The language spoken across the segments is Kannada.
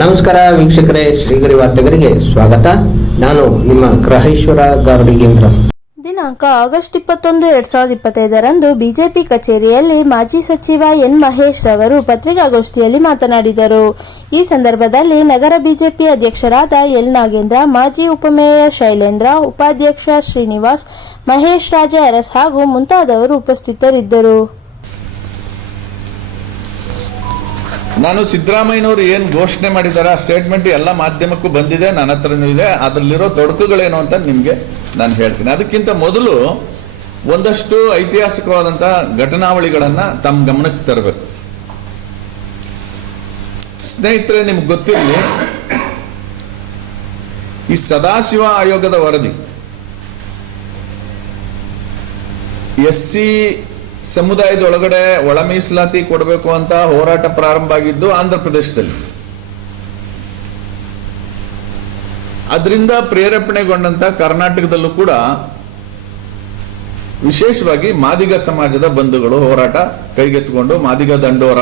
ನಮಸ್ಕಾರ ವೀಕ್ಷಕರೇ, ಶ್ರೀಗರಿ ವಾರ್ತೆಗರಿಗೆ ಸ್ವಾಗತ. ನಾನು ನಿಮ್ಮ ಗ್ರಹೇಶ್ವರ ಗಾರ್ಡಿಗೇಂದ್ರ ದಿನಾಂಕ ಆಗಸ್ಟ್ ಇಪ್ಪತ್ತೊಂದು, ಎರಡ್ ಸಾವಿರದ ಇಪ್ಪತ್ತೈದರಂದು ಬಿಜೆಪಿ ಕಚೇರಿಯಲ್ಲಿ ಮಾಜಿ ಸಚಿವ ಎನ್ ಮಹೇಶ್ ರವರು ಪತ್ರಿಕಾಗೋಷ್ಠಿಯಲ್ಲಿ ಮಾತನಾಡಿದರು. ಈ ಸಂದರ್ಭದಲ್ಲಿ ನಗರ ಬಿಜೆಪಿ ಅಧ್ಯಕ್ಷರಾದ ಎಲ್ ನಾಗೇಂದ್ರ, ಮಾಜಿ ಉಪಮೇಯರ್ ಶೈಲೇಂದ್ರ, ಉಪಾಧ್ಯಕ್ಷ ಶ್ರೀನಿವಾಸ್, ಮಹೇಶ್ ರಾಜ ಅರಸ್ ಹಾಗೂ ಮುಂತಾದವರು ಉಪಸ್ಥಿತರಿದ್ದರು. ನಾನು ಸಿದ್ದರಾಮಯ್ಯನವರು ಏನು ಘೋಷಣೆ ಮಾಡಿದ್ದಾರೆ ಆ ಸ್ಟೇಟ್ಮೆಂಟ್ ಎಲ್ಲ ಮಾಧ್ಯಮಕ್ಕೂ ಬಂದಿದೆ, ನನ್ನ ಹತ್ರನೂ ಇದೆ. ಅದರಲ್ಲಿರೋ ತೊಡಕುಗಳೇನು ಅಂತ ನಿಮಗೆ ನಾನು ಹೇಳ್ತೀನಿ. ಅದಕ್ಕಿಂತ ಮೊದಲು ಒಂದಷ್ಟು ಐತಿಹಾಸಿಕವಾದಂಥ ಘಟನಾವಳಿಗಳನ್ನು ತಮ್ಮ ಗಮನಕ್ಕೆ ತರಬೇಕು. ಸ್ನೇಹಿತರೆ, ನಿಮ್ಗೆ ಗೊತ್ತಿರಲಿ, ಈ ಸದಾಶಿವ ಆಯೋಗದ ವರದಿ ಎಸ್ ಸಿ ಸಮುದಾಯದ ಒಳಗಡೆ ಒಳ ಮೀಸಲಾತಿ ಕೊಡಬೇಕು ಅಂತ ಹೋರಾಟ ಪ್ರಾರಂಭ ಆಗಿದ್ದು ಆಂಧ್ರ ಪ್ರದೇಶದಲ್ಲಿ. ಅದರಿಂದ ಪ್ರೇರೇಪಣೆಗೊಂಡಂತ ಕರ್ನಾಟಕದಲ್ಲೂ ಕೂಡ ವಿಶೇಷವಾಗಿ ಮಾದಿಗ ಸಮಾಜದ ಬಂಧುಗಳು ಹೋರಾಟ ಕೈಗೆತ್ತಿಕೊಂಡು ಮಾದಿಗ ದಂಡೋರ,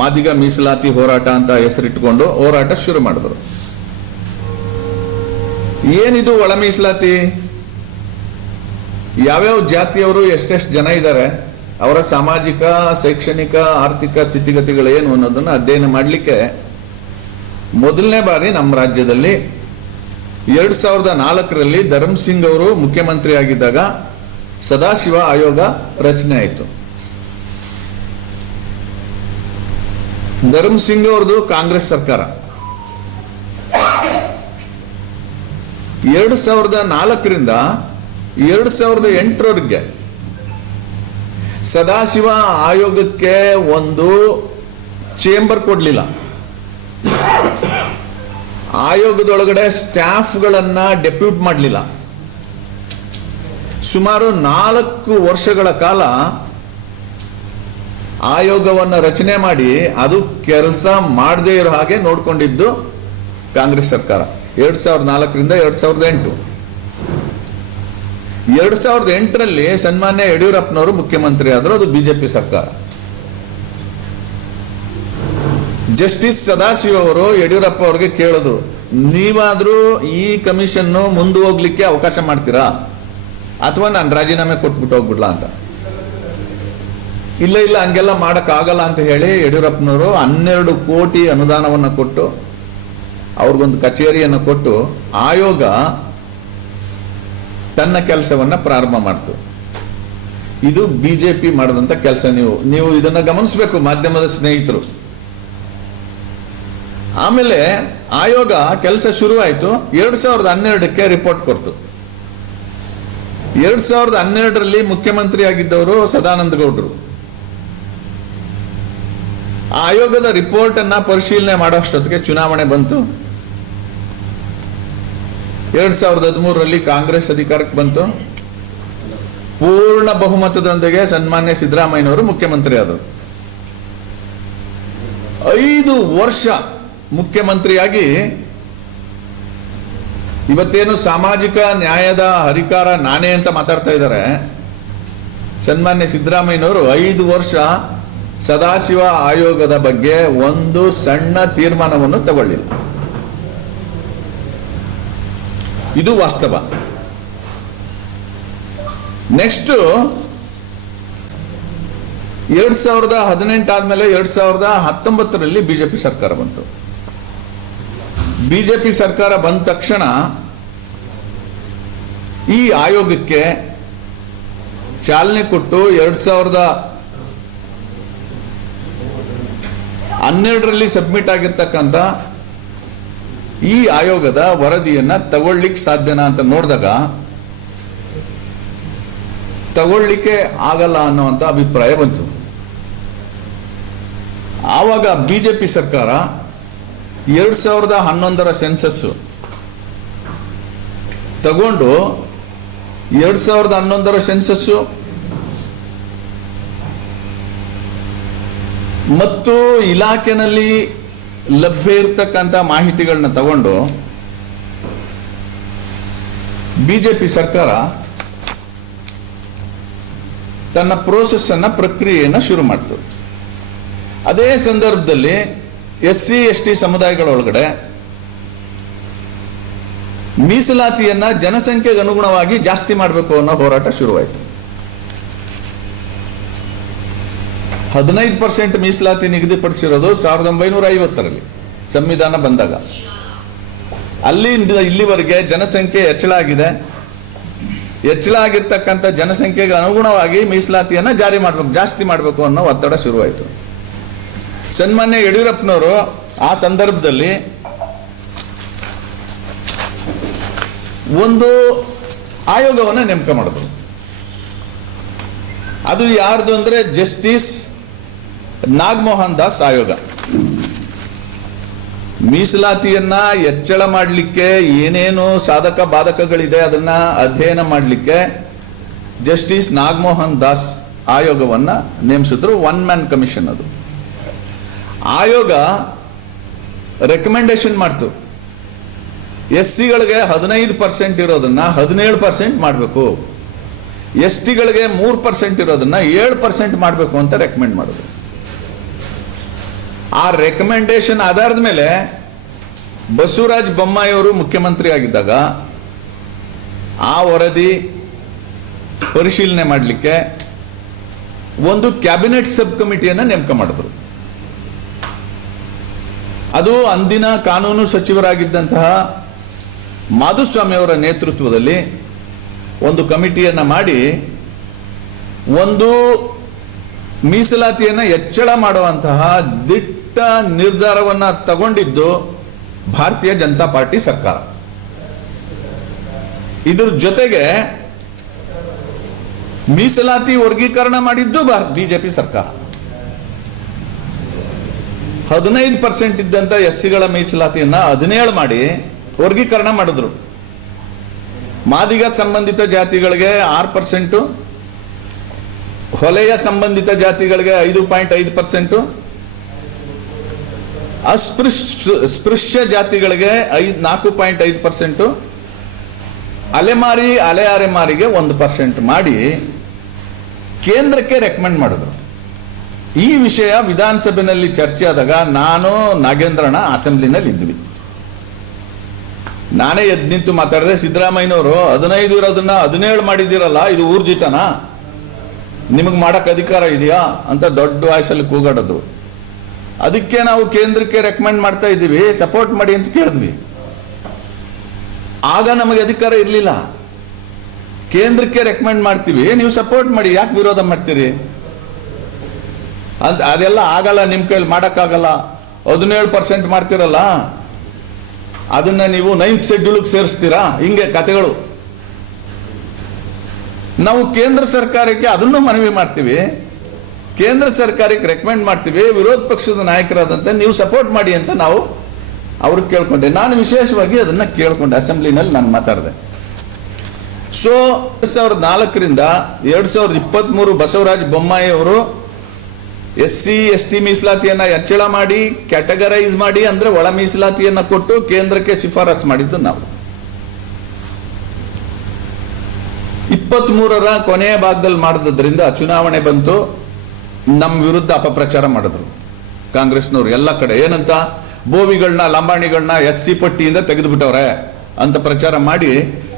ಮಾದಿಗ ಮೀಸಲಾತಿ ಹೋರಾಟ ಅಂತ ಹೆಸರಿಟ್ಟುಕೊಂಡು ಹೋರಾಟ ಶುರು ಮಾಡಿದ್ರು. ಏನಿದು ಒಳ ಮೀಸಲಾತಿ? ಯಾವ್ಯಾವ ಜಾತಿಯವರು ಎಷ್ಟೆಷ್ಟು ಜನ ಇದ್ದಾರೆ ಅವರ ಸಾಮಾಜಿಕ, ಶೈಕ್ಷಣಿಕ, ಆರ್ಥಿಕ ಸ್ಥಿತಿಗತಿಗಳು ಏನು ಅನ್ನೋದನ್ನ ಅಧ್ಯಯನ ಮಾಡಲಿಕ್ಕೆ ಮೊದಲನೇ ಬಾರಿ ನಮ್ಮ ರಾಜ್ಯದಲ್ಲಿ ಎರಡು ಸಾವಿರದ ನಾಲ್ಕರಲ್ಲಿ ಧರ್ಮ್ ಸಿಂಗ್ ಅವರು ಮುಖ್ಯಮಂತ್ರಿ ಆಗಿದ್ದಾಗ ಸದಾಶಿವ ಆಯೋಗ ರಚನೆ ಆಯಿತು. ಧರ್ಮ್ ಸಿಂಗ್ ಅವ್ರದ್ದು ಕಾಂಗ್ರೆಸ್ ಸರ್ಕಾರ. ಎರಡು ಸಾವಿರದ ನಾಲ್ಕರಿಂದ ಎರಡು ಸಾವಿರದ ಎಂಟರವರೆಗೆ ಸದಾಶಿವ ಆಯೋಗಕ್ಕೆ ಒಂದು ಚೇಂಬರ್ ಕೊಡಲಿಲ್ಲ. ಆಯೋಗದೊಳಗಡೆ ಸ್ಟಾಫ್ಗಳನ್ನ ಡೆಪ್ಯೂಟ್ ಮಾಡಲಿಲ್ಲ. ಸುಮಾರು ನಾಲ್ಕು ವರ್ಷಗಳ ಕಾಲ ಆಯೋಗವನ್ನು ರಚನೆ ಮಾಡಿ ಅದು ಕೆಲಸ ಮಾಡದೇ ಇರೋ ಹಾಗೆ ನೋಡ್ಕೊಂಡಿದ್ದು ಕಾಂಗ್ರೆಸ್ ಸರ್ಕಾರ. ಎರಡ್ ಸಾವಿರದ ನಾಲ್ಕರಿಂದ ಎರಡ್ ಸಾವಿರದ ಎಂಟು. ಎರಡ್ ಸಾವಿರದ ಎಂಟರಲ್ಲಿ ಸನ್ಮಾನ್ಯ ಯಡಿಯೂರಪ್ಪನವರು ಮುಖ್ಯಮಂತ್ರಿ ಆದರು ಅದು ಬಿಜೆಪಿ ಸರ್ಕಾರ. ಜಸ್ಟಿಸ್ ಸದಾಶಿವ ಅವರು ಯಡಿಯೂರಪ್ಪ ಅವರಿಗೆ ಕೇಳಿದ್ರು, ನೀವಾದ್ರೂ ಈ ಕಮಿಷನ್ ಮುಂದೆ ಹೋಗ್ಲಿಕ್ಕೆ ಅವಕಾಶ ಮಾಡ್ತೀರಾ? ಅಥವಾ ನಾನು ರಾಜೀನಾಮೆ ಕೊಟ್ಬಿಟ್ಟು ಹೋಗ್ಬಿಡ್ಲಾ ಅಂತ. ಇಲ್ಲ ಇಲ್ಲ, ಹಂಗೆಲ್ಲ ಮಾಡೋಕ್ಕಾಗಲ್ಲ ಅಂತ ಹೇಳಿ ಯಡಿಯೂರಪ್ಪನವರು ಹನ್ನೆರಡು ಕೋಟಿ ಅನುದಾನವನ್ನ ಕೊಟ್ಟು, ಅವ್ರಿಗೊಂದು ಕಚೇರಿಯನ್ನು ಕೊಟ್ಟು, ಆಯೋಗ ತನ್ನ ಕೆಲಸವನ್ನ ಪ್ರಾರಂಭ ಮಾಡ್ತು. ಇದು ಬಿಜೆಪಿ ಮಾಡಿದಂತ ಕೆಲಸ ನೀವು ನೀವು ಇದನ್ನ ಗಮನಿಸಬೇಕು ಮಾಧ್ಯಮದ ಸ್ನೇಹಿತರು. ಆಮೇಲೆ ಆಯೋಗ ಕೆಲಸ ಶುರುವಾಯಿತು, ಎರಡ್ ಸಾವಿರದ ಹನ್ನೆರಡಕ್ಕೆ ರಿಪೋರ್ಟ್ ಕೊಡ್ತು. ಎರಡ್ ಸಾವಿರದ ಹನ್ನೆರಡರಲ್ಲಿ ಮುಖ್ಯಮಂತ್ರಿ ಆಗಿದ್ದವರು ಸದಾನಂದ ಗೌಡ್ರು. ಆಯೋಗದ ರಿಪೋರ್ಟ್ ಅನ್ನ ಪರಿಶೀಲನೆ ಮಾಡೋಷ್ಟೊತ್ತಿಗೆ ಚುನಾವಣೆ ಬಂತು. ಎರಡ್ ಸಾವಿರದ ಹದಿಮೂರರಲ್ಲಿ ಕಾಂಗ್ರೆಸ್ ಅಧಿಕಾರಕ್ಕೆ ಬಂತು. ಪೂರ್ಣ ಬಹುಮತದೊಂದಿಗೆ ಸನ್ಮಾನ್ಯ ಸಿದ್ದರಾಮಯ್ಯನವರು ಮುಖ್ಯಮಂತ್ರಿ ಆದರು. ಐದು ವರ್ಷ ಮುಖ್ಯಮಂತ್ರಿಯಾಗಿ ಇವತ್ತೇನು ಸಾಮಾಜಿಕ ನ್ಯಾಯದ ಹರಿಕಾರ ನಾನೇ ಅಂತ ಮಾತಾಡ್ತಾ ಇದ್ದಾರೆ. ಸನ್ಮಾನ್ಯ ಸಿದ್ದರಾಮಯ್ಯನವರು ಐದು ವರ್ಷ ಸದಾಶಿವ ಆಯೋಗದ ಬಗ್ಗೆ ಒಂದು ಸಣ್ಣ ತೀರ್ಮಾನವನ್ನು ತಗೊಳ್ಳಿಲ್ಲ. ಇದು ವಾಸ್ತವ. ನೆಕ್ಸ್ಟ್ ಎರಡ್ ಸಾವಿರದ ಹದಿನೆಂಟು ಆದ್ಮೇಲೆ ಎರಡ್ ಸಾವಿರದ ಹತ್ತೊಂಬತ್ತರಲ್ಲಿ ಬಿಜೆಪಿ ಸರ್ಕಾರ ಬಂತು. ಬಿಜೆಪಿ ಸರ್ಕಾರ ಬಂದ ತಕ್ಷಣ ಈ ಆಯೋಗಕ್ಕೆ ಚಾಲನೆ ಕೊಟ್ಟು ಎರಡ್ ಸಾವಿರದ ಹನ್ನೆರಡರಲ್ಲಿ ಸಬ್ಮಿಟ್ ಆಗಿರ್ತಕ್ಕಂಥ ಈ ಆಯೋಗದ ವರದಿಯನ್ನ ತಗೊಳ್ಲಿಕ್ಕೆ ಸಾಧ್ಯನಾ ಅಂತ ನೋಡಿದಾಗ ತಗೊಳ್ಳಿಕ್ಕೆ ಆಗಲ್ಲ ಅನ್ನುವಂತ ಅಭಿಪ್ರಾಯ ಬಂತು. ಆವಾಗ ಬಿಜೆಪಿ ಸರ್ಕಾರ ಎರಡ್ ಸಾವಿರದ ಹನ್ನೊಂದರ ಸೆನ್ಸಸ್ ತಗೊಂಡು ಎರಡ್ ಸಾವಿರದ ಹನ್ನೊಂದರ ಸೆನ್ಸಸ್ ಮತ್ತು ಇಲಾಖೆನಲ್ಲಿ ಲಭ್ಯ ಇರತಕ್ಕಂಥ ಮಾಹಿತಿಗಳನ್ನ ತಗೊಂಡು ಬಿಜೆಪಿ ಸರ್ಕಾರ ತನ್ನ ಪ್ರೋಸೆಸ್ ಅನ್ನ, ಪ್ರಕ್ರಿಯೆಯನ್ನ ಶುರು ಮಾಡ್ತು. ಅದೇ ಸಂದರ್ಭದಲ್ಲಿ ಎಸ್ ಸಿ, ಎಸ್ ಟಿ ಸಮುದಾಯಗಳ ಒಳಗಡೆ ಮೀಸಲಾತಿಯನ್ನ ಜನಸಂಖ್ಯೆಗೆ ಅನುಗುಣವಾಗಿ ಜಾಸ್ತಿ ಮಾಡಬೇಕು ಅನ್ನೋ ಹೋರಾಟ ಶುರುವಾಯಿತು. ಹದಿನೈದು ಪರ್ಸೆಂಟ್ ಮೀಸಲಾತಿ ನಿಗದಿಪಡಿಸಿರೋದು ಸಾವಿರದ ಒಂಬೈನೂರ ಐವತ್ತರಲ್ಲಿ ಸಂವಿಧಾನ ಬಂದಾಗ. ಅಲ್ಲಿಂದ ಇಲ್ಲಿವರೆಗೆ ಜನಸಂಖ್ಯೆ ಹೆಚ್ಚಳ ಆಗಿದೆ. ಹೆಚ್ಚಳ ಆಗಿರ್ತಕ್ಕಂಥ ಜನಸಂಖ್ಯೆಗೆ ಅನುಗುಣವಾಗಿ ಮೀಸಲಾತಿಯನ್ನ ಜಾರಿ ಮಾಡಬೇಕು, ಜಾಸ್ತಿ ಮಾಡಬೇಕು ಅನ್ನೋ ಒತ್ತಡ ಶುರುವಾಯಿತು. ಸನ್ಮಾನ್ಯ ಯಡಿಯೂರಪ್ಪನವರು ಆ ಸಂದರ್ಭದಲ್ಲಿ ಒಂದು ಆಯೋಗವನ್ನು ನೇಮಕ ಮಾಡಿದ್ರು. ಅದು ಯಾರ್ದು ಅಂದ್ರೆ ಜಸ್ಟಿಸ್ ನಾಗಮೋಹನ್ ದಾಸ್ ಆಯೋಗ. ಮೀಸಲಾತಿಯನ್ನ ಹೆಚ್ಚಳ ಮಾಡಲಿಕ್ಕೆ ಏನೇನು ಸಾಧಕ ಬಾಧಕಗಳಿದೆ ಅದನ್ನ ಅಧ್ಯಯನ ಮಾಡಲಿಕ್ಕೆ ಜಸ್ಟಿಸ್ ನಾಗಮೋಹನ್ ದಾಸ್ ಆಯೋಗವನ್ನ ನೇಮಿಸಿದ್ರು ಒನ್ ಮ್ಯಾನ್ ಕಮಿಷನ್ ಅದು. ಆಯೋಗ ರೆಕಮೆಂಡೇಶನ್ ಮಾಡ್ತು. ಎಸ್ ಸಿಗಳಿಗೆ ಹದಿನೈದು ಪರ್ಸೆಂಟ್ ಇರೋದನ್ನ ಹದಿನೇಳು ಪರ್ಸೆಂಟ್ ಮಾಡಬೇಕು. ಎಸ್ ಟಿಗಳಿಗೆ ಮೂರು ಪರ್ಸೆಂಟ್ ಇರೋದನ್ನ ಏಳು ಪರ್ಸೆಂಟ್ ಮಾಡಬೇಕು ಅಂತ ರೆಕಮೆಂಡ್ ಮಾಡಿದ್ರು ಆ ರೆಕಮೆಂಡೇಶನ್ ಆಧಾರದ ಮೇಲೆ ಬಸವರಾಜ ಬೊಮ್ಮಾಯಿಯವರು ಮುಖ್ಯಮಂತ್ರಿ ಆಗಿದ್ದಾಗ ಆ ವರದಿ ಪರಿಶೀಲನೆ ಮಾಡಲಿಕ್ಕೆ ಒಂದು ಕ್ಯಾಬಿನೆಟ್ ಸಬ್ ಕಮಿಟಿಯನ್ನ ನೇಮಕ ಮಾಡಿದ್ರು. ಅದು ಅಂದಿನ ಕಾನೂನು ಸಚಿವರಾಗಿದ್ದಂತಹ ಮಾಧುಸ್ವಾಮಿ ಅವರ ನೇತೃತ್ವದಲ್ಲಿ ಒಂದು ಕಮಿಟಿಯನ್ನ ಮಾಡಿ ಒಂದು ಮೀಸಲಾತಿಯನ್ನ ಹೆಚ್ಚಳ ಮಾಡುವಂತಹ ದಿಟ್ಟ ನಿರ್ಧಾರವನ್ನ ತಗೊಂಡಿದ್ದು ಭಾರತೀಯ ಜನತಾ ಪಾರ್ಟಿ ಸರ್ಕಾರ. ಇದ್ರ ಜೊತೆಗೆ ಮೀಸಲಾತಿ ವರ್ಗೀಕರಣ ಮಾಡಿದ್ದು ಬಿಜೆಪಿ ಸರ್ಕಾರ. ಹದಿನೈದು ಪರ್ಸೆಂಟ್ ಇದ್ದಂತ ಎಸ್ ಸಿಗಳ ಮೀಸಲಾತಿಯನ್ನ ಹದಿನೇಳು ಮಾಡಿ ವರ್ಗೀಕರಣ ಮಾಡಿದ್ರು. ಮಾದಿಗ ಸಂಬಂಧಿತ ಜಾತಿಗಳಿಗೆ ಆರು ಪರ್ಸೆಂಟು, ಹೊಲೆಯ ಸಂಬಂಧಿತ ಜಾತಿಗಳಿಗೆ ಐದು ಪಾಯಿಂಟ್ ಐದು ಪರ್ಸೆಂಟು ಅಸ್ಪೃಶ್ಯ ಸ್ಪೃಶ್ಯ ಜಾತಿಗಳಿಗೆ ಐದು, ನಾಲ್ಕು ಪಾಯಿಂಟ್ ಐದು ಪರ್ಸೆಂಟು ಅಲೆಮಾರಿ ಅಲೆ ಅರೆಮಾರಿಗೆ ಒಂದು ಪರ್ಸೆಂಟ್ ಮಾಡಿ ಕೇಂದ್ರಕ್ಕೆ ರೆಕಮೆಂಡ್ ಮಾಡಿದ್ರು. ಈ ವಿಷಯ ವಿಧಾನಸಭೆಯಲ್ಲಿ ಚರ್ಚೆ ಆದಾಗ ನಾನು ನಾಗೇಂದ್ರಣ್ಣ ಅಸೆಂಬ್ಲಿನಲ್ಲಿ ಇದ್ವಿ. ನಾನೇ ಎದ್ ನಿಂತು ಮಾತಾಡಿದೆ, ಸಿದ್ದರಾಮಯ್ಯನವರು ಹದಿನೈದು ಇರೋದನ್ನ ಹದಿನೇಳು ಮಾಡಿದ್ದೀರಲ್ಲ, ಇದು ಊರ್ಜಿತನ? ನಿಮಗೆ ಮಾಡಕ್ಕೆ ಅಧಿಕಾರ ಇದೆಯಾ? ಅಂತ ದೊಡ್ಡ ವಾಯ್ಸಲ್ಲಿ ಕೂಗಾಡೋದು. ಅದಕ್ಕೆ ನಾವು ಕೇಂದ್ರಕ್ಕೆ ರೆಕಮೆಂಡ್ ಮಾಡ್ತಾ ಇದ್ದೀವಿ ಸಪೋರ್ಟ್ ಮಾಡಿ ಅಂತ ಕೇಳಿದ್ವಿ. ಆಗ ನಮಗೆ ಅಧಿಕಾರ ಇರಲಿಲ್ಲ. ಕೇಂದ್ರಕ್ಕೆ ರೆಕಮೆಂಡ್ ಮಾಡ್ತೀವಿ ನೀವು ಸಪೋರ್ಟ್ ಮಾಡಿ, ಯಾಕೆ ವಿರೋಧ ಮಾಡ್ತೀರಿ? ಅಂತ ಅದೆಲ್ಲ ಆಗಲ್ಲ ನಿಮ್ಮ ಕೈಲಿ ಮಾಡೋಕ್ಕಾಗಲ್ಲ. ಹದಿನೇಳು ಪರ್ಸೆಂಟ್ ಮಾಡ್ತಿರಲ್ಲ. ಅದನ್ನ ನೀವು ನೈನ್ತ್ ಶೆಡ್ಯೂಲ್ಗೆ ಸೇರಿಸ್ತೀರಾ? ಹಿಂಗೆ ಕತೆಗಳು. ನಾವು ಕೇಂದ್ರ ಸರ್ಕಾರಕ್ಕೆ ಅದನ್ನು ಮನವಿ ಮಾಡ್ತೀವಿ. ಕೇಂದ್ರ ಸರ್ಕಾರಕ್ಕೆ ರೆಕಮೆಂಡ್ ಮಾಡ್ತೀವಿ, ವಿರೋಧ ಪಕ್ಷದ ನಾಯಕರಾದಂತೆ ನೀವು ಸಪೋರ್ಟ್ ಮಾಡಿ ಅಂತ ನಾವು ಅವ್ರಿಗೆ ಕೇಳ್ಕೊಂಡೆ. ನಾನು ವಿಶೇಷವಾಗಿ ಅದನ್ನ ಕೇಳ್ಕೊಂಡೆ, ಅಸೆಂಬ್ಲಿನಲ್ಲಿ ನಾನು ಮಾತಾಡಿದೆ. ಸೊ ಎರಡ್ ಸಾವಿರದ ನಾಲ್ಕರಿಂದ ಎರಡ್ ಸಾವಿರದ ಇಪ್ಪತ್ತ್ ಮೂರು ಬಸವರಾಜ ಬೊಮ್ಮಾಯಿ ಅವರು ಎಸ್ ಸಿ ಎಸ್ ಟಿ ಮೀಸಲಾತಿಯನ್ನ ಹೆಚ್ಚಳ ಮಾಡಿ ಕ್ಯಾಟಗರೈಸ್ ಮಾಡಿ, ಅಂದ್ರೆ ಒಳ ಮೀಸಲಾತಿಯನ್ನ ಕೊಟ್ಟು ಕೇಂದ್ರಕ್ಕೆ ಶಿಫಾರಸ್ ಮಾಡಿದ್ದು ನಾವು. ಇಪ್ಪತ್ತ್ ಮೂರರ ಕೊನೆಯ ಭಾಗದಲ್ಲಿ ಮಾಡಿದ್ರಿಂದ ಚುನಾವಣೆ ಬಂತು. ನಮ್ಮ ವಿರುದ್ಧ ಅಪಪ್ರಚಾರ ಮಾಡಿದ್ರು. ಕಾಂಗ್ರೆಸ್ನವ್ರು ಎಲ್ಲ ಕಡೆ. ಏನಂತ? ಬೋವಿಗಳನ್ನ ಲಂಬಾಣಿಗಳನ್ನ ಎಸ್ ಸಿ ಪಟ್ಟಿಯಿಂದ ತೆಗೆದುಬಿಟ್ಟವ್ರೆ ಅಂತ ಪ್ರಚಾರ ಮಾಡಿ